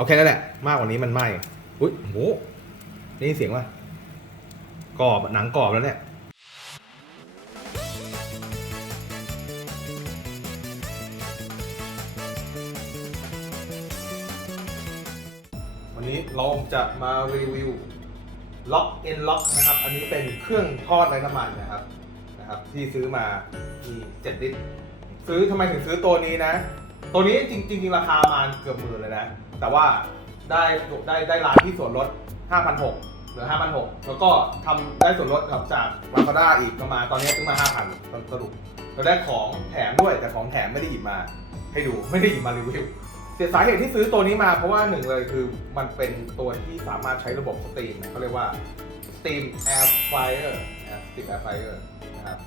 เอาแค่นั้นแหละ มากกว่านี้มันไหม้อุ้ยโหได้ยินเสียงว่ะกรอบหนังกรอบแล้วเนี่ยวันนี้เราจะมารีวิวล็อกเอ็นล็อกนะครับ อันนี้เป็นเครื่องทอดไร้น้ำมันนะครับนะครับ ที่ซื้อมามีเจ็ดลิตรซื้อทำไมถึงซื้อตัวนี้นะ ตัวนี้จริงจริงๆราคาประมาณเกือบหมื่นเลยนะ แต่ว่าได้ได้ได้ร้านที่ส่วนลด5,600เหลือ5,600แล้วก็ทำได้ส่วนลดกับจากลาซาด้าอีกประมาณตอนนี้ซื้อมา 5,000ตอนสรุปเราได้ของแถมด้วยแต่ของแถมไม่ได้หยิบมาให้ดูไม่ได้หยิบมารีวิวสาเหตุที่ซื้อตัวนี้มาเพราะว่าหนึ่งเลยคือมันเป็นตัวที่สามารถใช้ระบบสตรีมนะเขาเรียกว่า Steam Air Fryer นะ Steam Air Fryer นะครับ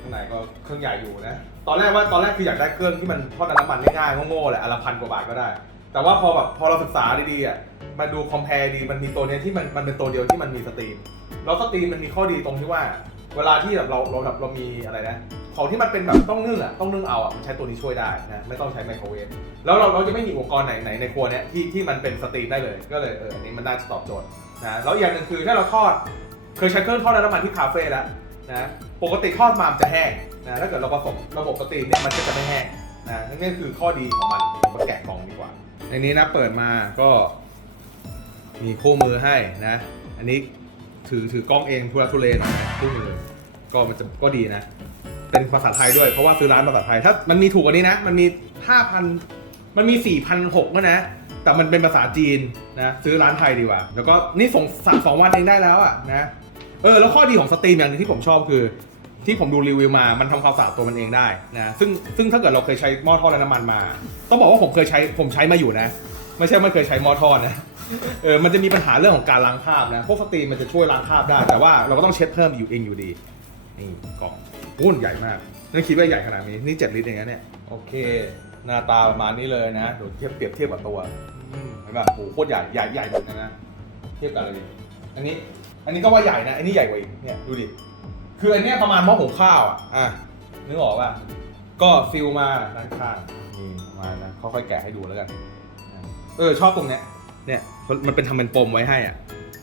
ข้างในก็เครื่องใหญ่อยู่นะ ตอนแรกว่าตอนแรกคืออยากได้เครื่องที่มันทอดน้ำมันง่ายๆโง่ๆแหละอนละพันกว่าบาทก็ได้ แต่ว่าพอแบบพอเราศึกษาดีๆอะมาดูคอมเพลดีมันมีตัวเนี้ยที่มันมันเป็นตัวเดียวที่มันมีสตรีม แล้วสตรีมมันมีข้อดีตรงที่ว่า เวลาที่แบบเราเราแบบเรามีอะไรนะของที่มันเป็นแบบต้องนึ่งอะต้องนึ่งเอาอะมันใช้ตัวนี้ช่วยได้นะไม่ต้องใช้ไมโครเวฟแล้วเราเราจะไม่มีอุปกรณ์ไหนไหนในครัวเนี้ยที่ที่มันเป็นสตรีมได้เลยก็เลยเอออันนี้มันน่าจะตอบโจทย์นะแล้วอย่างหนึ่งคือถ้าเราทอดเคยใช้เครื่องทอดน้ำมันที่คาเฟ่แล้วนะปกติทอดมามจะแห้งนะถ้าเกิดเราผสมระบบสตรีมเนี่ยมันก็จะไม่แห้ง นะนั่นก็คือข้อดีของมันผมมาแกะกล่องดีกว่า ในนี้นะเปิดมาก็มีคู่มือให้นะ อันนี้ถือถือกล้องเองทุลัทุเลนคู่มือ ก็มันจะก็ดีนะ เป็นภาษาไทยด้วยเพราะว่าซื้อร้านภาษาไทย ถ้ามันมีถูกกว่านี้นะ มันมี5,000มันมี4,600นะนะ แต่มันเป็นภาษาจีนนะซื้อร้านไทยดีกว่า แล้วก็นี่ส่งสองวันเองได้แล้วอะนะ เออแล้วข้อดีของสตรีมอย่างหนึงที่ผมชอบคือ ที่ผมดูรีวิวมามันทำความสะอาดตัวมันเองได้นะซึ่งซึ่งถ้าเกิดเราเคยใช้หม้อทอดและน้ำมันมา ต้องบอกว่าผมเคยใช้ผมใช้มาอยู่นะ ไม่ใช่ไม่เคยใช้หม้อทอดนะเออมันจะมีปัญหาเรื่องของการล้างคราบนะพวกสตรีมมันจะช่วยล้างคราบได้ แต่ว่าเราก็ต้องเช็ดเพิ่มอยู่เองอยู่ดีนี่กล่องอุ้นใหญ่มากไม่คิดว่าใหญ่ขนาดนี้นี่เจ็ดลิตรเองนะเนี่ยโอเค หน้าตาประมาณนี้เลยนะเดี๋ยวเทียบเปรียบเทียบกับตัวเห็นป่ะโอ้โคตรใหญ่ใหญ่ใหญ่แบบนั้นะเทียบกันเลยดิอันนี้ อันนี้ก็ว่าใหญ่นะอันนี้ใหญ่กว่าอีกเนี่ยดูดิ คืออันเนี้ยประมาณหม้อหุงข้าวอะอะนึกออกป่ะก็ฟิลมาด้านข้างนี่ประมาณนะค่อยๆแกะให้ดูแล้วกัน เออชอบตรงเนี้ยเนี่ยมันเป็นทำเป็นปมไว้ให้อะ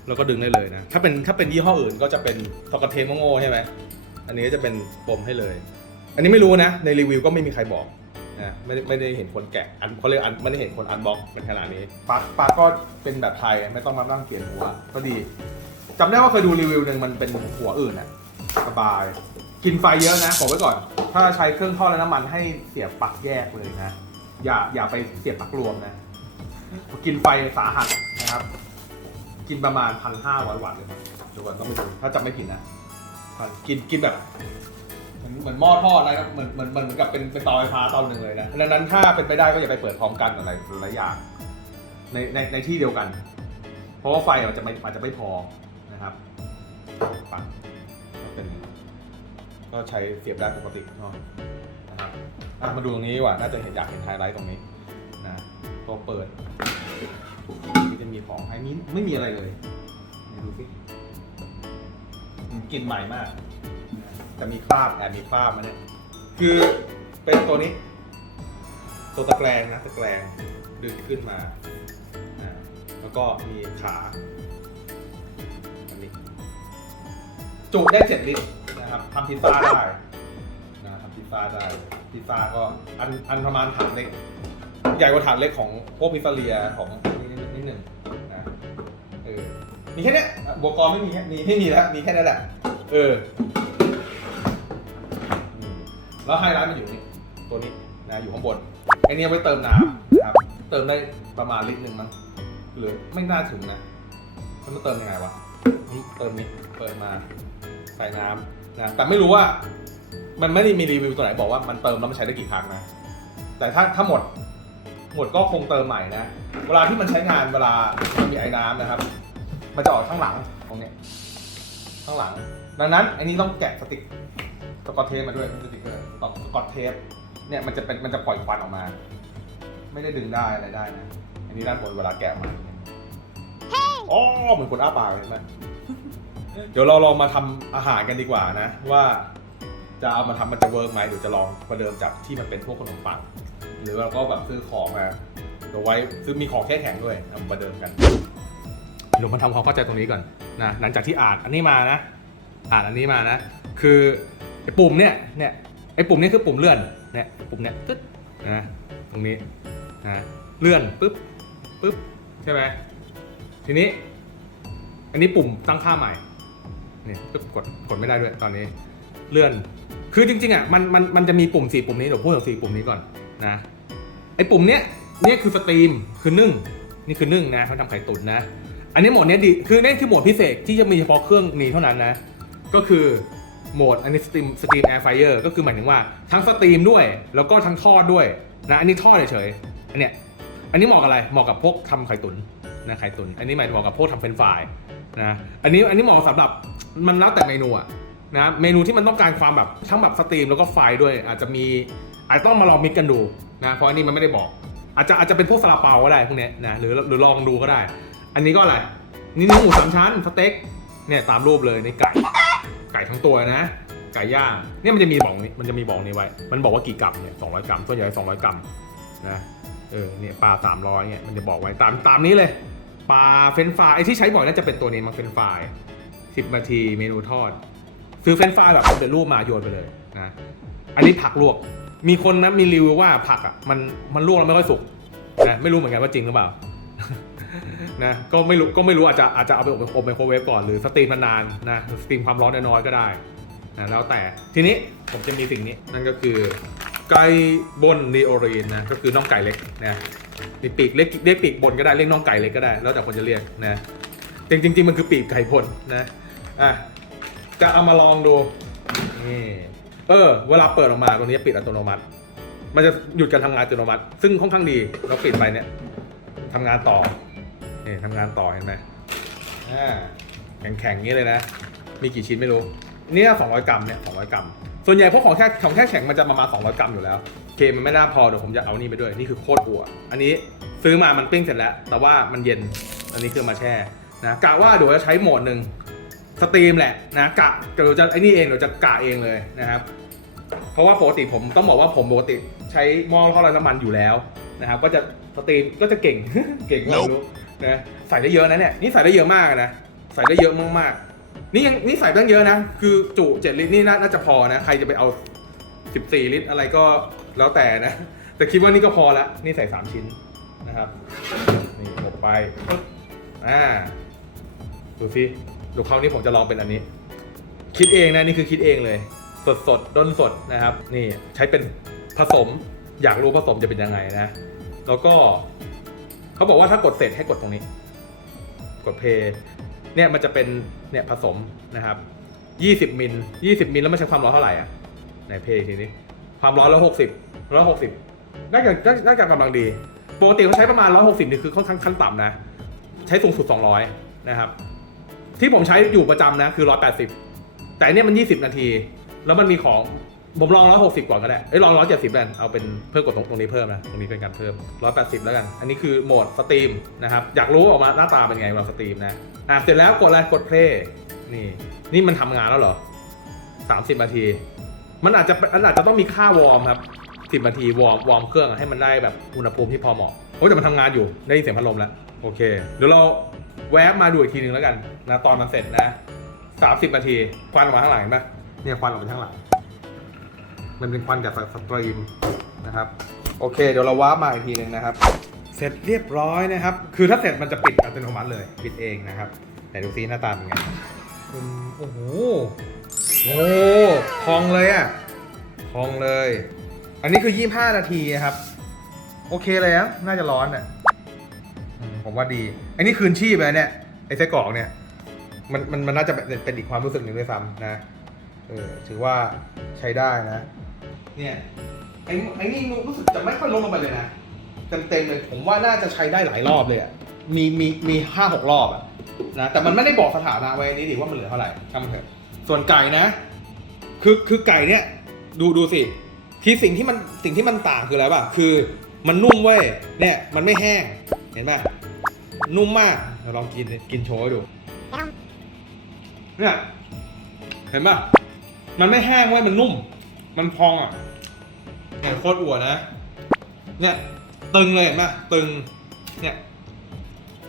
แล้วก็ดึงได้เลยนะ ถ้าเป็นถ้าเป็นยี่ห้ออื่นก็จะเป็นทอกเทนโง่ๆใช่ไหมอันนี้ก็จะเป็นปมให้เลย อันนี้ไม่รู้นะ ในรีวิวก็ไม่มีใครบอกนะไม่ได้ไม่ได้เห็นคนแกะอันเขาเรียกอันไม่ได้เห็นคนอันบ็อกเป็นขนาดนี้ปลั๊กปลั๊กก็เป็นแบบไทยไม่ต้องมานั่งเปลี่ยนหัวก็ดีจำได้ว่าเคยดูรีวิวหนึ่งมันเป็นหัวอื่นอะ สบาย กินไฟเยอะนะบอกไว้ก่อน ถ้าใช้เครื่องทอดและน้ำมันให้เสียบปลั๊กแยกเลยนะ อย่าอย่าไปเสียบปลั๊กรวมนะ กินไฟสาหัสนะครับ กินประมาณพันห้าร้อยวัตต์เลยดี๋ยวก่อนต้องไปดูถ้าจำไม่ผิดนะกินกินแบบเหมือนเหมือนหม้อทอดนะครับเหมือนเหมือนเหมือนกับเป็นเป็นเตาไฟฟ้าเตาหนึ่งเลยนะดังนั้นถ้าเป็นไปได้ก็อย่าไปเปิดพร้อมกันอะไรหลายอย่างในในในที่เดียวกัน เพราะว่าไฟมันจะไม่อาจจะไม่พอนะครับปัดก็เป็น ก็ใช้เสียบได้ปกติเนาะนะครับอะมาดูตรงนี้ดีกว่าน่าจะเห็นอยากเห็นไฮไลท์ตรงนี้นะตัวเปิดก็จะมีของให้นี้ไม่มีอะไรเลยดูสิอืมกลิ่นใหม่มาก แต่มีคราบแอบมีคราบมาเนี่ยคือเป็นตัวนี้ ตัวตะแกรงนะตะแกรงดึงขึ้นมาอ่าแล้วก็มีขาอันนี้จุได้เจ็ดลิตร นะครับทำพิซซ่าได้นะทำพิซซ่าได้พิซซ่าก็อันอันประมาณถาดเล็ก ใหญ่กว่าถาดเล็กของพวกพิซซ่าเรียของนี่นิดนิดหนึ่งนะเออมีแค่เนี้ยอะบัวกรไม่มีแค่มีไม่มีแล้วมีแค่นั้นแหละเออแล้วไฮไลท์มันอยู่นี่ตัวนี้นะอยู่ข้างบนไอเนี้ยไว้เติมน้ำนะครับเติมได้ประมาณลิตรหนึ่งมั้งหรือไม่น่าถึงนะมันเติมยังไงวะนี่เติมนี้เปิดมาใส่น้ำ นะแต่ไม่รู้ว่ามันไม่ได้มีรีวิวตัวไหนบอกว่ามันเติมแล้วมันใช้ได้กี่ครั้งนะ แต่ถ้าถ้าหมดหมดก็คงเติมใหม่นะ เวลาที่มันใช้งานเวลามันมีไอ้น้ำนะครับ มันจะออกข้างหลังตรงเนี้ยข้างหลัง ดังนั้นอันนี้ต้องแกะสติกสกอตเทปมาด้วยไม่ใช่สติกเกอร์สกอตเทปเนี่ยมันจะเป็นมันจะปล่อยควันออกมา ไม่ได้ดึงได้อะไรได้นะ อันนี้ด้านบนเวลาแกะมาอ๋อเหมือนคนอ้าปากเลยเห็นไหม เดี๋ยวเราลองมาทำอาหารกันดีกว่านะ ว่าจะเอามาทำมันจะเวิร์กไหมหรือจะลองประเดิมจากที่มันเป็นพวกขนมปังหรือเราก็แบบซื้อของมาเดี๋ยวไว้ซื้อมีของแช่แข็งด้วยนำมาเดิมกันเดี๋ยวมาทำความเข้าใจตรงนี้ก่อนนะหลังจากที่อ่านอันนี้มานะ อ่านอันนี้มานะ คือไอ้ปุ่มเนี่ยเนี่ยไอ้ปุ่มนี้คือปุ่มเลื่อนเนี่ยปุ่มเนี่ยตึ๊ดนะตรงนี้นะเลื่อนปุ๊บปุ๊บใช่ไหมทีนี้ อันนี้ปุ่มตั้งค่าใหม่ เนี่ยปึ๊บกดกดไม่ได้ด้วยตอนนี้ เลื่อน คือจริงๆอะมันมันมันจะมีปุ่มสี่ปุ่มนี้เดี๋ยวพูดถึงสี่ปุ่มนี้ก่อนนะไอ้ปุ่มเนี้ยเนี่ยคือสตรีมคือนึ่งนี่คือนึ่งนะเขาทำไข่ตุ๋นนะ อันนี้โหมดเนี้ยดีคือนี่คือโหมดพิเศษที่จะมีเฉพาะเครื่องนี้เท่านั้นนะ ก็คือโหมดอันนี้สตรีมสตรีมแอร์ไฟเออร์ก็คือหมายถึงว่าทั้งสตรีมด้วย แล้วก็ทั้งทอดด้วยนะอันนี้ทอดเฉยๆอันเนี้ยอันนี้เหมาะกับอะไรเหมาะกับพวกทำไข่ตุ๋นนะไข่ตุ๋นอันนี้หมายถึงเหมาะกับพวกทำเฟรนฟรายนะอันนี้อันนี้เหมาะสำหรับ มันแล้วแต่เมนูอะนะเมนูที่มันต้องการความแบบทั้งแบบสตรีมแล้วก็ไฟด้วย อาจจะมีอาจจะต้องมาลองมิกกันดูนะเพราะอันนี้มันไม่ได้บอก อาจจะอาจจะเป็นพวกซาลาเปาก็ได้พวกเนี้ยนะหรือหรือลองดูก็ได้ อันนี้ก็อะไรนี่เนื้อหมูสามชั้นสเต็กเนี่ยตามรูปเลยในไก่ไก่ทั้งตัวนะไก่ย่างเนี่ยมันจะมีบอกนี้มันจะมีบอกนี้ไว้ มันบอกว่ากี่กรัมเนี่ยสองร้อยกรัมส่วนใหญ่สองร้อยกรัมนะเออเนี่ยปลาสามร้อยเนี่ยมันจะบอกไว้ตามตามนี้เลยปลาเฟนฟรายไอ้ที่ใช้บ่อยน่าจะเป็นตัวนี้มาเฟนฟราย สิบนาทีเมนูทอด ซื้อเฟรนฟรายแบบเป็นรูปมาโยนไปเลยนะอันนี้ผักลวก มีคนนะมีรีวิวว่าผักอะมันมันลวกแล้วไม่ค่อยสุกนะไม่รู้เหมือนกันว่าจริงหรือเปล่านะก็ไม่รู้ก็ไม่รู้อาจจะอาจจะเอาไปอบไมโครเวฟก่อนหรือสตรีมนานๆนะสตรีมความร้อนน้อยๆก็ได้นะแล้วแต่ทีนี้ผมจะมีสิ่งนี้นั่นก็คือไก่บนนีโอรีนนะก็คือน่องไก่เล็กนะมีปีกเล็กเรียกปีกบนก็ได้เรียกน่องไก่เล็กก็ได้ แล้วแต่คนจะเรียกนะจริงจริงมันคือปีกไก่บนนะ อะจะเอามาลองดูนี่เออ เวลาเปิดออกมาตรงนี้ปิดอัตโนมัติ มันจะหยุดการทำงานอัตโนมัติ ซึ่งค่อนข้างดีเราปิดไปเนี่ยทำงานต่อนี่ทำงานต่อเห็นไหมอ่าแข็งแข็งๆอย่างนี้เลยนะ มีกี่ชิ้นไม่รู้ นี่สองร้อยกรัมเนี่ยสองร้อยกรัม ส่วนใหญ่พวกของแค่ของแค่แข็งมันจะประมาณสองร้อยกรัมอยู่แล้วโอเคมันไม่น่าพอเดี๋ยวผมจะเอานี่ไปด้วย นี่คือโคตรอัว อันนี้ซื้อมามันปิ้งเสร็จแล้ว แต่ว่ามันเย็น อันนี้คือมาแช่นะกะว่าเดี๋ยวจะใช้โหมดหนึ่ง สตรีมแหละนะกะเดี๋ยวจะไอ้นี่เองเดี๋ยวจะกะเองเลยนะครับ เพราะว่าปกติผมต้องบอกว่าผมปกติใช้หม้อทอดไร้น้ำมันอยู่แล้วนะครับ ก็จะสตรีมก็จะเก่ง เก่งก็ไม่รู้นะใส่ได้เยอะนะเนี่ยนี่ใส่ได้เยอะมากนะใส่ได้เยอะมากๆนี่ยังนี่ใส่ตั้งเยอะนะ คือจุ7ลิตรนี่น่าจะพอนะ ใครจะไปเอา14ลิตรอะไรก็แล้วแต่นะ แต่คิดว่านี่ก็พอละนี่ใส่3ชิ้นนะครับ นี่หมดไปปึ๊บอ่าดูสิ ดูคราวนี้ผมจะลองเป็นอันนี้ คิดเองนะนี่คือคิดเองเลย สดสดด้นสดนะครับ นี่ใช้เป็นผสม อยากรู้ผสมจะเป็นยังไงนะ แล้วก็เขาบอกว่าถ้ากดเสร็จให้กดตรงนี้ กดเพย์เนี่ยมันจะเป็นเนี่ยผสมนะครับ 20มิล20มิลแล้วมันใช้ความร้อนเท่าไหร่อะไหนเพย์ทีนี้ ความร้อนร้อยหกสิบร้อยหกสิบน่าจะน่าน่าจะกำลังดีปกติเขาใช้ประมาณร้อยหกสิบนี่คือค่อนข้างขั้นต่ำนะ ใช้สูงสุด 200 นะครับ ที่ผมใช้อยู่ประจำนะคือ 180 แต่อันเนี่ยมัน 20 นาที แล้วมันมีของ ผมลอง 160 ก่อนก็ได้เอ้ยลอง 170แล้วกันเอาเป็นเพิ่มกดตรงตรงนี้เพิ่มนะ ตรงนี้เป็นการเพิ่ม 180 แล้วกัน อันนี้คือโหมดสตรีมนะครับ อยากรู้ออกมาหน้าตาเป็นไงเวลาสตรีมนะ อะเสร็จแล้วกดอะไร กดเพลย์นี่ นี่มันทำงานแล้วเหรอ 30 นาที มันอาจจะมันอาจจะต้องมีค่าวอร์มครับ10นาทีวอร์มวอร์มเครื่องให้มันได้แบบอุณหภูมิที่พอเหมาะโอ้แต่มันทำงานอยู่ได้ยินเสียงพัดลมแล้วโอเคเดี๋ยวเรา แวบมาดูอีกทีหนึ่งแล้วกันนะตอนมันเสร็จนะ30นาทีควันออกมาข้างหลังเห็นปะเนี่ยควันออกมาข้างหลัง มันเป็นควันจากสตรีมนะครับ โอเค เดี๋ยวเราวาร์ปมาอีกทีหนึ่งนะครับ เสร็จเรียบร้อยนะครับ คือถ้าเสร็จมันจะปิดอัตโนมัติเลย ปิดเองนะครับไหนดูซิหน้าตาเป็นไงอืมโอ้โหโอ้พองเลยอะพองเลย อันนี้คือ 25 นาทีนะครับ โอเคเลยอะน่าจะร้อนอะอืม ผมว่าดี อันนี้คืนชีพเลยเนี่ยไอ้ไส้กรอกเนี่ยมันมันมันน่าจะเป็นเป็นอีกความรู้สึกหนึ่งด้วยซ้ำนะเออถือว่าใช้ได้นะ เนี่ยไอ้ไอ้นี่รู้สึกจะไม่ค่อยลดลงไปเลยนะเต็มเต็มๆเลยผมว่าน่าจะใช้ได้หลายรอบเลยอะมีมีมีห้าหกรอบอะนะแต่มันไม่ได้บอกสถานะไว้นี่ดิว่ามันเหลือเท่าไหร่ช่างมันเถอะส่วนไก่นะ คือคือไก่เนี่ยดูดูสิที่สิ่งที่มันสิ่งที่มันต่างคืออะไรป่ะคือมันนุ่มเว้ยเนี่ยมันไม่แห้งเห็นป่ะ นุ่มมากเราลองกินกินโชว์ให้ดู เนี่ย เห็นป่ะ มันไม่แห้งเว้ยมันนุ่ม มันพองอะเนี่ยโคตรอวดนะ เนี่ย ตึงเลยเห็นไหมตึง เนี่ย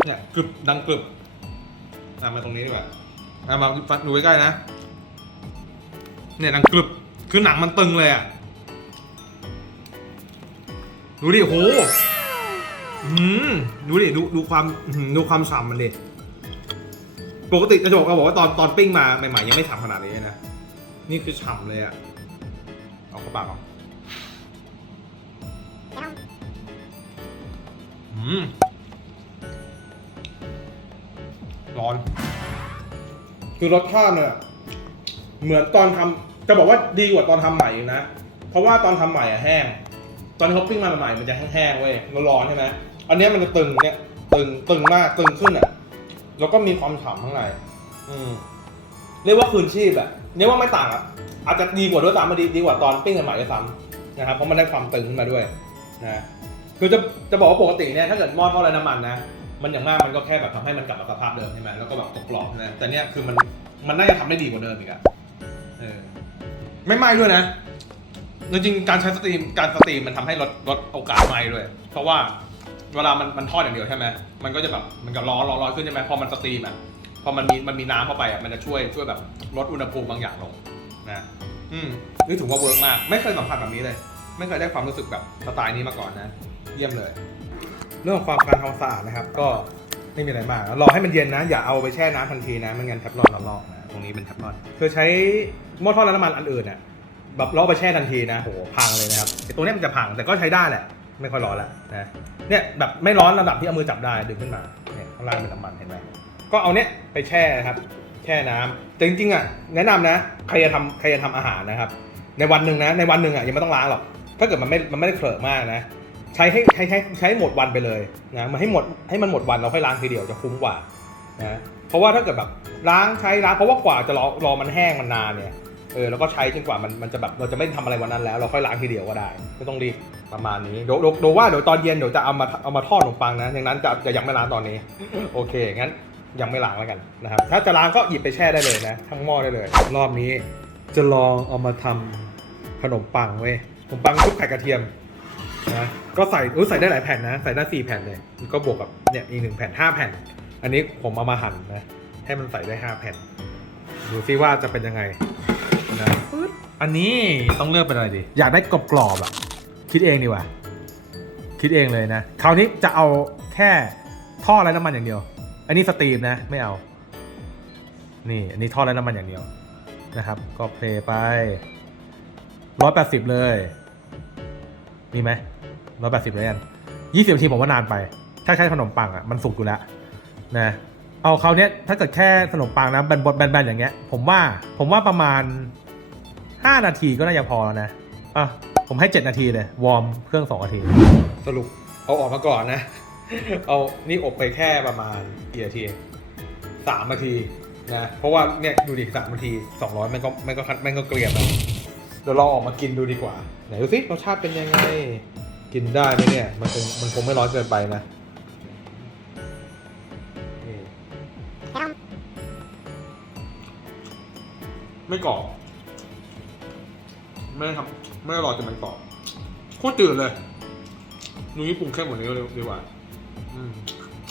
เนี่ยกรึบดังกรึบอะมาตรงนี้ดีกว่าอะมาฟังดูใกล้ๆนะ เนี่ยดังกรึบ คือหนังมันตึงเลยอะ ดูดิโห อืมดูดิดูดูความอื้อหือดูความฉ่ำมันดิปกติจะบอกเขาบอกว่าตอนตอนปิ้งมาใหม่ๆยังไม่ฉ่ำขนาดนี้นะนี่คือฉ่ำเลยอะเอาเข้าปากเอาอืมร้อน คือรสชาติเนี่ยเหมือนตอนทำจะบอกว่าดีกว่าตอนทำใหม่อีกนะ เพราะว่าตอนทำใหม่อะแห้ง ตอนเขาปิ้งมาใหม่ๆมันจะแห้งๆเว้ยร้อนๆใช่ไหม อันเนี้ยมันจะตึงเนี่ย ตึงตึงมากตึงขึ้นอะ แล้วก็มีความฉ่ำข้างใน อืมเรียกว่าคืนชีพอะเรียกว่าไม่ต่างอะอาจจะดีกว่าด้วยซ้ำมาดีดีกว่าตอนปิ้งใหม่ด้วยซ้ำนะครับเพราะมันได้ความตึงขึ้นมาด้วยนะคือจะจะบอกว่าปกติเนี่ยถ้าเกิดหม้อทอดไร้น้ำมันนะมันอย่างมากมันก็แค่แบบทำให้มันกลับมาสภาพเดิมใช่ไหมแล้วก็แบบกรอบๆนะแต่เนี่ยคือมันมันน่าจะทำได้ดีกว่าเดิมอีกอะเออไม่ไหม้ด้วยนะจริงๆการใช้สตรีมการสตรีมมันทำให้ลดลดโอกาสไหม้ด้วย เพราะว่า เวลามันมันทอดอย่างเดียวใช่ไหมมันก็จะแบบมันก็ร้อนร้อนร้อนขึ้นใช่ไหมพอมันสตรีมอะพอมันมีมันมีน้ำเข้าไปอะมันจะช่วยช่วยแบบลดอุณหภูมิบางอย่างลงนะอืมนี่ถือว่าเวิร์กมาก ไม่เคยสัมผัสแบบนี้เลย ไม่เคยได้ความรู้สึกแบบสไตล์นี้มาก่อนนะ เยี่ยมเลย เรื่องของความการทำสะอาดนะครับ ก็ไม่มีอะไรมากรอให้มันเย็นนะ อย่าเอาไปแช่น้ำทันทีนะไม่งั้นแทบลอนลอกๆนะตรงนี้เป็นแทบลอนคือใช้หม้อทอดไร้น้ำมันอันอื่นน่ะแบบเราเอไปแช่ทันทีนะโหพังเลยนะครับไอ้ตัวนี้มันจะพังแต่ก็ใช้ได้แหละ ไม่ค่อยร้อนละนะ เนี่ยแบบไม่ร้อนระดับที่เอามือจับได้ดึงขึ้นมาเนี่ยข้างล่างเป็นน้ำมันเห็นไหมก็เอาเนี้ยไปแช่นะครับ แช่น้ำแต่จริงๆอะแนะนำนะใครจะทำใครจะทำอาหารนะครับ ในวันหนึ่งนะในวันหนึ่งอะยังไม่ต้องล้างหรอก ถ้าเกิดมันไม่มันไม่ได้เคลอะมากนะ ใช้ให้ใช้ใช้ใช้หมดวันไปเลยนะมันให้หมดให้มันหมดวันเราค่อยล้างทีเดียวจะคุ้มกว่านะเพราะว่าถ้าเกิดแบบล้างใช้ล้างเพราะว่ากว่าจะรอรอมันแห้งมันนานเนี่ย เออแล้วก็ใช้จนกว่ามันมันจะแบบเราจะไม่ทำอะไรวันนั้นแล้ว เราค่อยล้างทีเดียวก็ได้ ไม่ต้องรีบประมาณนี้เดี๋ยวเดี๋ยวว่าเดี๋ยวตอนเย็นเดี๋ยวจะเอามาเอามาทอดขนมปังนะอย่างนั้นจะจะยังไม่ล้างตอนนี้ โอเคงั้นยังไม่ล้างแล้วกันนะครับถ้าจะล้างก็หยิบไปแช่ได้เลยนะ ทั้งหม้อได้เลย รอบนี้จะลองเอามาทำขนมปังเว้ยขนมปังคลุกไข่กระเทียมนะก็ใส่อุ้ยใส่ได้หลายแผ่นนะ ใส่ได้สี่แผ่นเลย ก็บวกกับเนี่ยอีกหนึ่งแผ่นห้าแผ่น อันนี้ผมเอามาหั่นนะ ให้มันใส่ได้ห้าแผ่น ดูซิว่าจะเป็นยังไง อันนี้ต้องเลือกเป็นอะไรดี อยากได้กรอบกรอบๆอะคิดเองดีกว่า คิดเองเลยนะ คราวนี้จะเอาแค่ท่อและน้ำมันอย่างเดียว อันนี้สตรีมนะ ไม่เอา นี่อันนี้ท่อและน้ำมันอย่างเดียวนะครับ ก็เพลย์ไปร้อยแปดสิบเลยมีไหมร้อยแปดสิบเลยกันยี่สิบนาทีผมว่านานไป ถ้าใช้ขนมปังอะมันสุกอยู่แล้วนะเอาคราวเนี้ยถ้าเกิดแค่ขนมปังนะแบนๆแบนๆอย่างเงี้ย ผมว่าผมว่าประมาณ ห้านาทีก็น่าจะพอแล้วนะ อะ ผมให้เจ็ดนาทีเลย วอร์มเครื่องสองนาที สรุปเอาออกมาก่อนนะ เอานี่อบไปแค่ประมาณกี่นาทีสามนาทีนะ เพราะว่าเนี่ยดูดิสามนาทีสองร้อยมันก็มันก็มันก็เกลี่ยแล้วเดี๋ยวเราออกมากินดูดีกว่า ไหนดูสิรสชาติเป็นยังไง กินได้ไหมเนี่ย มันคงมันคงไม่ร้อนเกินไปนะไม่กรอบ ไม่ได้ทำไม่ได้รอจนมันกรอบโคตรจืดเลยนูนี่ปรุงเข้มกว่านี้เลยดีกว่า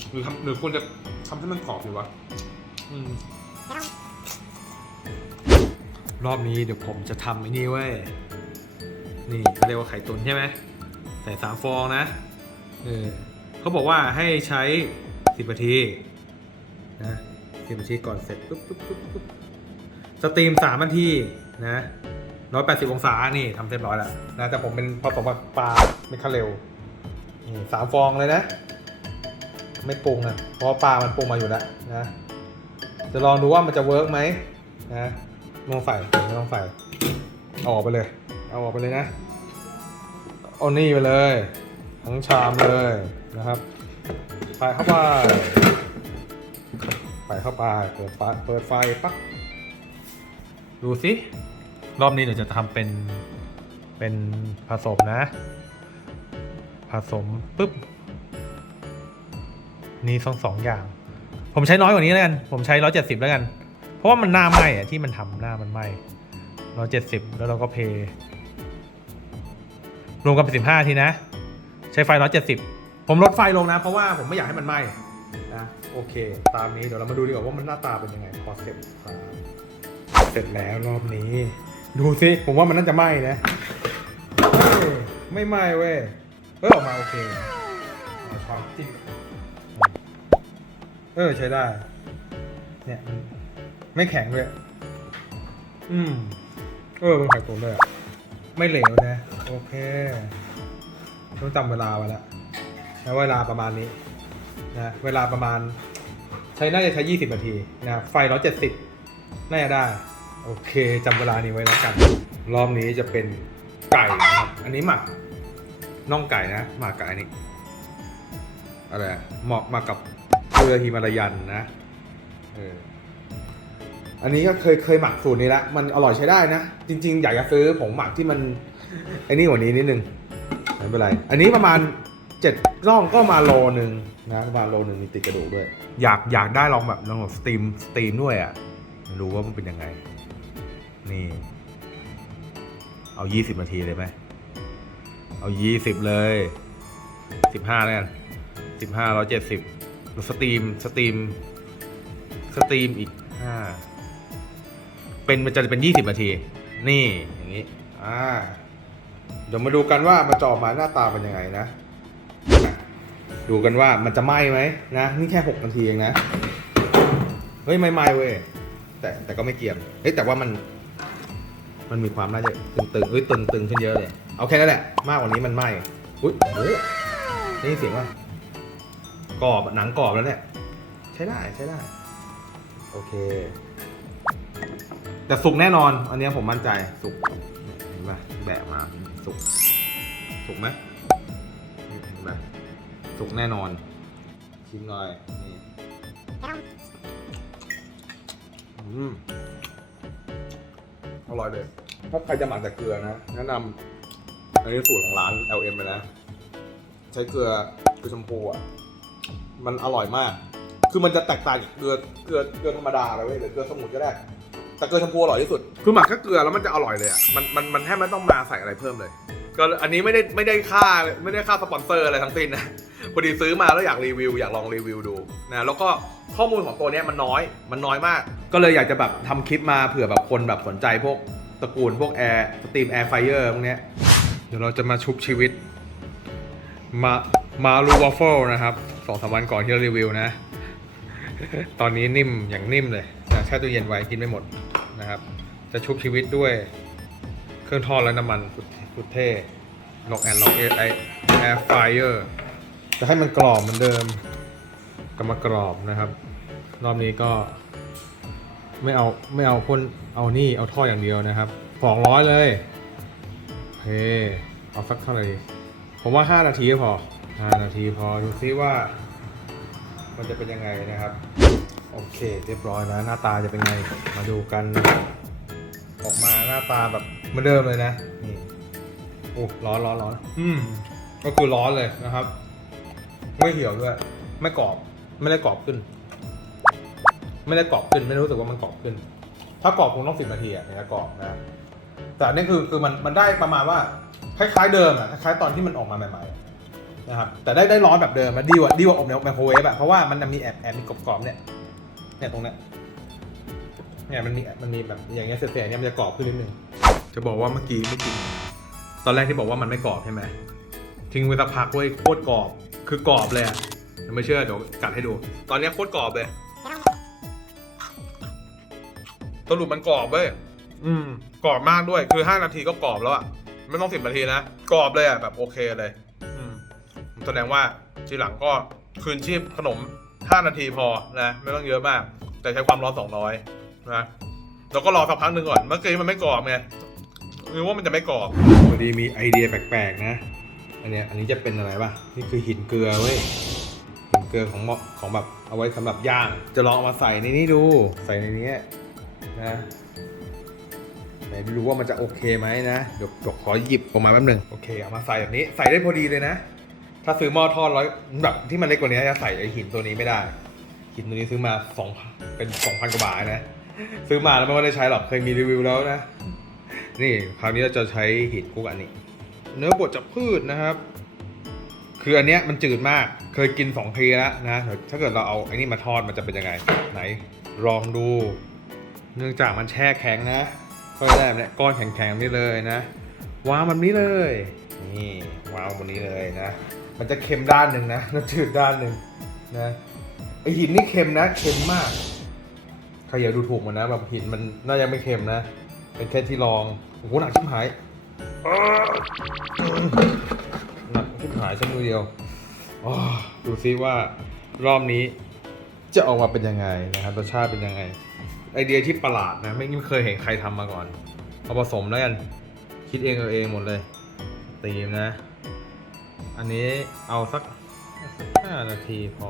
หรือทำหรือควรจะทำให้มันกรอบดีวะรอบนี้เดี๋ยวผมจะทำไอ้นี่เว้ย นี่เขาเรียกว่าไข่ตุ๋นใช่ไหมใส่สามฟองนะ เออเขาบอกว่าให้ใช้สิบนาทีนะสิบนาทีก่อนเสร็จปุ๊บปุ๊บปุ๊บปุ๊บสตรีมสามนาทีนะ ร้อยแปดสิบองศานี่ทำเรียบร้อยแล้วนะแต่ผมเป็นผสมกับปลาไม่คาเร็วนี่สามฟองเลยนะ ไม่ปรุงนะเพราะปลามันปรุงมาอยู่แล้วนะจะลองดูว่ามันจะเวิร์กไหมนะไม่ต้องใส่ไม่ต้องใส่เอาออกไปเลย เอาออกไปเลยนะเอานี่ไปเลยทั้งชามเลยนะครับใส่เข้าไปใส่เข้าไปเปิดไฟเปิดไฟปั๊บดูสิ รอบนี้เดี๋ยวจะทำเป็นเป็นผสมนะ ผสมปุ๊บ นี่สองสองอย่าง ผมใช้น้อยกว่านี้แล้วกัน ผมใช้ร้อยเจ็ดสิบแล้วกัน เพราะว่ามันหน้าไหมอะที่มันทำหน้ามันไหมร้อยเจ็ดสิบแล้วเราก็เพย์รวมกันเป็นสิบห้าทีนะ ใช้ไฟ170ผมลดไฟลงนะ เพราะว่าผมไม่อยากให้มันไหมนะโอเค ตามนี้เดี๋ยวเรามาดูดีกว่าว่ามันหน้าตาเป็นยังไงพอเสร็จเสร็จแล้วรอบนี้ ดูสิผมว่ามันน่าจะไหม้นะไม่ไหม้เว้ยเออออกมาโอเคเอาช้อนจิ้มเออใช้ได้ เนี่ยไม่แข็งด้ยอืมเออมันไข่ตุ๋นเลยอะไม่เหลวนะโอเคต้องจำเวลาไว้แล้วแล้เวลาประมาณนี้นะเวลาประมาณ ใช้น่าจะใช้ 20 นาทีนะไฟ 170 น่าจะได้ โอเคจำเวลานี้ไว้แล้วกัน รอบนี้จะเป็นไก่นะครับ อันนี้หมักน่องไก่นะหมักไกับอันนี้อะไรเหมาะมากับเกลือฮิมาลายันนะเอออันนี้ก็เคยเคยหมักสูตรนี้แล้วมันอร่อยใช้ได้นะ จริง ๆ อยากจะซื้อผงหมักที่มันไอ้นี่กว่านี้นิดนึงไม่เป็นไร อันนี้ประมาณเจ็ดร่องก็มาโลนึงนะประมาณโลนึงมีติดกระดูกด้วย อยากอยากได้ลองแบบลองแบบสตรีมสตรีมด้วยอะไม่รู้ว่ามันเป็นยังไง นี่ เอายี่สิบนาทีเลยไหม เอายี่สิบเลยสิบห้าแล้วกันสิบห้าร้อยเจ็ดสิบสตรีม สตรีม สตรีมอีกห้าเป็นมันจะเป็นยี่สิบนาที นี่อย่างนี้ อ่า เดี๋ยวมาดูกันว่ามันจะออกมาหน้าตาเป็นยังไงนะ ดูกันว่ามันจะไหม้ไหมนะ นี่แค่หกนาทีเองนะ เฮ้ย ไม่ไหม้เว้ยแต่แต่ก็ไม่เกี่ยม เฮ้ยแต่ว่ามัน มันมีความน่าจะตึงๆเอ้ยตึงตึงขึ้นเยอะเลย เอาแค่นั้นแหละ มากกว่านี้มันไหม้อุ้ยโอ้นี่เสียงว่ากรอบหนังกรอบแล้วเนี่ย ใช้ได้ใช้ได้ โอเค แต่สุกแน่นอน อันนี้ผมมั่นใจสุกเนี่ยเห็นไหมแบะมาสุกสุกไหมเห็นไหมสุกแน่นอน ชิมหน่อยนี่อืม อร่อยเลย ถ้าใครจะหมักแต่เกลือนะ แนะนำอันนี้สูตรของร้าน LM เลยนะ ใช้เกลือเกลือชมพูอะ มันอร่อยมาก คือมันจะแตกต่างจากเกลือเกลือเกลือธรรมดาเลยเว้ยหรือเกลือสมุนก็ได้ แต่เกลือชมพูอร่อยที่สุด คือหมักแค่เกลือแล้วมันจะอร่อยเลยอะ มันมันมันแทบไม่ต้องมาใส่อะไรเพิ่มเลย ก็อันนี้ไม่ได้ไม่ได้ค่าไม่ได้ค่าสปอนเซอร์อะไรทั้งสิ้นนะ พอดีซื้อมาแล้วอยากรีวิวอยากลองรีวิวดูนะแล้วก็ข้อมูลของตัวเนี้ยมันน้อยมันน้อยมาก ก็เลยอยากจะแบบทำคลิปมาเผื่อแบบคนแบบสนใจพวกตระกูลพวกแอร์สตรีมแอร์ไฟเออร์พวกเนี้ยเดี๋ยวเราจะมาชุบชีวิต มามารูวอฟเฟิลนะครับสองสามวันก่อนที่เรารีวิวนะ ตอนนี้นิ่มอย่างนิ่มเลยนะแช่ตู้เย็นไว้กินไม่หมดนะครับ จะชุบชีวิตด้วยเครื่องทอดและน้ำมันสุดสุดเท่ลอกแอนล็อกเอไอแอร์ไฟเออร์ จะให้มันกรอบเหมือนเดิมก็มากรอบนะครับ รอบนี้ก็ไม่เอาไม่เอาพ่นเอานี่เอาท่ออย่างเดียวนะครับสองร้อยเลยเฮ้เอาสักเท่าไหร่ผมว่า5นาทีก็พอ5นาทีพอดูซิว่ามันจะเป็นยังไงนะครับ โอเค เรียบร้อยแล้วหน้าตาจะเป็นไง มาดูกัน ออกมาหน้าตาแบบเหมือนเดิมเลยนะนี่โอ้ร้อนร้อนร้อนอืมก็คือร้อนเลยนะครับ ไม่เหี่ยวด้วย ไม่กรอบ ไม่ได้กรอบขึ้น ไม่ได้กรอบขึ้น ไม่รู้สึกว่ามันกรอบขึ้น ถ้ากรอบคงต้องสิบนาทีอะถึงจะกรอบนะแต่อันนี่คือคือมันมันได้ประมาณว่าคล้ายๆเดิมอะคล้ายๆตอนที่มันออกมาใหม่ๆนะครับแต่ได้ได้ร้อนแบบเดิมมันดีกว่าดีกว่าอบในไมโครเวฟอะเพราะว่ามันมีแอบแอบมีกรอบๆเนี่ยเนี่ยตรงเนี้ยเนี่ยมันมีมันมีแบบอย่างเงี้ยเศษๆเนี่ยมันจะกรอบขึ้นนิดนึงจะบอกว่าเมื่อกี้ไม่จริงตอนแรกที่บอกว่ามันไม่กรอบใช่ไหมทิ้งไว้สักพักเว้ยโคตรกรอบ คือกรอบเลยอะไม่เชื่อเดี๋ยวกัดให้ดู ตอนเนี้ยโคตรกรอบเลยสรุปมันกรอบเว้ยอืมกรอบมากด้วย คือห้านาทีก็กรอบแล้วอะไม่ต้องสิบนาทีนะ กรอบเลยอะแบบโอเคเลย อืมแสดงว่าทีหลังก็คืนชีพขนม5นาทีพอนะ ไม่ต้องเยอะมาก แต่ใช้ความร้อน200นะแล้วก็รอสักพักหนึ่งก่อน เมื่อกี้มันไม่กรอบไงหรือว่ามันจะไม่กรอบพอดีมีไอเดียแปลกๆนะ อันเนี้ยอันนี้จะเป็นอะไรป่ะนี่คือหินเกลือเว้ยหินเกลือของมาะของแบบเอาไว้สำหรับย่าง จะลองเอามาใส่ในนี้ดู ใส่ในนี้นะไม่รู้ว่ามันจะโอเคไหมนะเดี๋ยวเดี๋ยวขอหยิบออกมาแป๊บนึงโอเคเอามาใส่แบบนี้ใส่ได้พอดีเลยนะ ถ้าซื้อหม้อทอดร้อยแบบที่มันเล็กกว่านี้จะใส่ไอหินตัวนี้ไม่ได้ หินตัวนี้ซื้อมาสองเป็นสองพันกว่าบาทนะซื้อมาแล้วไม่ได้ใช้หรอกเคยมีรีวิวแล้วนะ นี่คราวนี้เราจะใช้หินกุ๊กอันนี้ เนื้อบดจากพืชนะครับ คืออันเนี้ยมันจืดมากเคยกินสองทีแล้วนะถ้าเกิดเราเอาไอ้นี่มาทอดมันจะเป็นยังไง ไหนลองดู เนื่องจากมันแช่แข็งนะก็ได้แบบเนี้ยก้อนแข็งๆนี่เลยนะวางแบบนี้เลยนี่วางบนนี้เลยนะ มันจะเค็มด้านหนึ่งนะแล้วจืดด้านหนึ่งนะไอหินนี่เค็มนะเค็มมากใครอย่าดูถูกมันนะแบบหินมันน่าจะไม่เค็มนะเป็นแค่ที่ลองโอ้โหหนักชิบหาย หนักชิบหายชั้นมือเดียวดูซิว่ารอบนี้จะออกมาเป็นยังไงนะครับรสชาติเป็นยังไง ไอเดียที่ประหลาดนะ ไม่เคยเห็นใครทำมาก่อนเอาผสมแล้วกัน คิดเองเอาเองหมดเลยตีมนะ อันนี้เอาสักห้านาทีพอ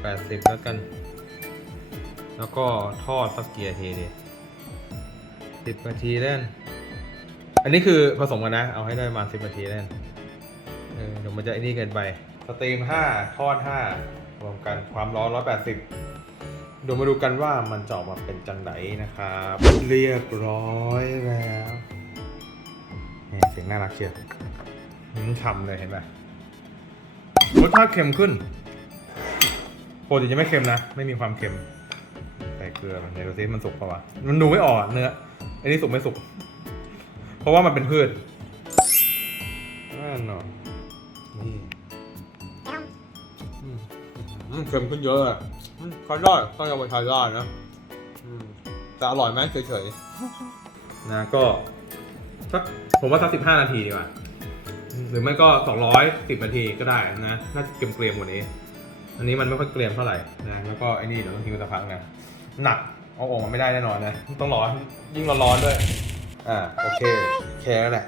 แปดสิบแล้วกัน แล้วก็ทอดสักเกี่นาทีดียสิบนาทีเล่น อันนี้คือผสมกันนะ เอาให้ได้ประมาณสิบนาทีเล่นเออเดี๋ยวมันจะไอ้นี่เกินไป สตรีมห้าทอดห้ารวมกันความร้อนร้อยแปดสิบเดี๋ยวมาดูกันว่ามันจะออกมาเป็นจังไหนนะครับ เรียบร้อยแล้วนี่เสียงน่ารักเชียวหืมฉ่ำเลยเห็นไหมรสชาติเค็มขึ้นปกติจะไม่เค็มนะ ไม่มีความเค็ม ใส่เกลือมันเดี๋ยวดูซิมันสุกเปล่าวะ มันดูไม่ออกอะเนื้อ อันนี้สุกไม่สุก เพราะว่ามันเป็นพืชแน่นอนนี่อืมอืมเค็มขึ้นเยอะอะอืมใช้ได้ต้องเอาไปใช้ได้นะอืมแต่อร่อยไหมเฉยๆ นะก็สักผมว่าสักสิบห้านาทีดีกว่า หรือไม่ก็สองร้อยสิบนาทีก็ได้นะ น่าจะเกรียมๆกว่านี้ อันนี้มันไม่ค่อยเกรียมเท่าไหร่นะ แล้วก็ไอ้นี่เดี๋ยวต้องทิ้งไว้สักพักนะ หนักเอาออกมาไม่ได้แน่นอนนะ ต้องร้อน ยิ่งร้อนๆด้วย อ่าโอเคแค่นั้นแหละ